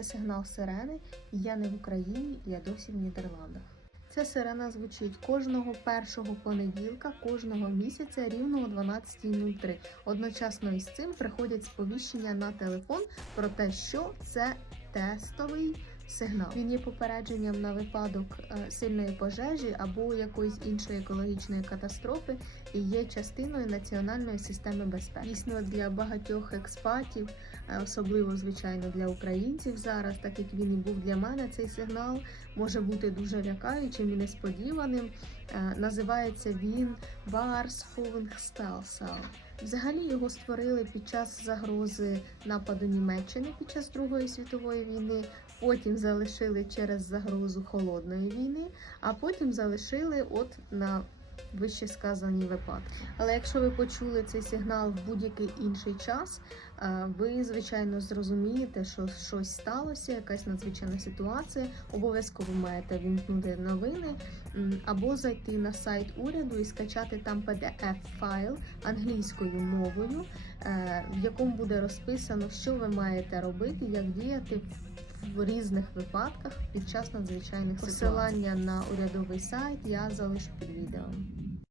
Це сигнал сирени. Я не в Україні, я досі в Нідерландах. Ця сирена звучить кожного першого понеділка, кожного місяця рівно о 12.03. Одночасно із цим приходять сповіщення на телефон про те, що це тестовий сигнал. Він є попередженням на випадок е, сильної пожежі або якоїсь іншої екологічної катастрофи і є частиною національної системи безпеки. Дійсно для багатьох експатів, е, особливо звичайно для українців зараз, так як він і був для мене, цей сигнал може бути дуже лякаючим і несподіваним. Е, Називається він Varsfulngstelsel. Взагалі його створили під час загрози нападу Німеччини під час Другої світової війни. Потім залишили через загрозу холодної війни, а потім залишили от на вище сказані випадки. Але якщо ви почули цей сигнал в будь-який інший час, е, ви звичайно зрозумієте, що щось сталося, якась надзвичайна ситуація. Обов'язково маєте вімкнути новини або зайти на сайт уряду і скачати там pdf файл англійською мовою, е, в якому буде розписано, що ви маєте робити, як діяти в різних випадках під час надзвичайних ситуацій. Посилання на урядовий сайт я залишу під відео.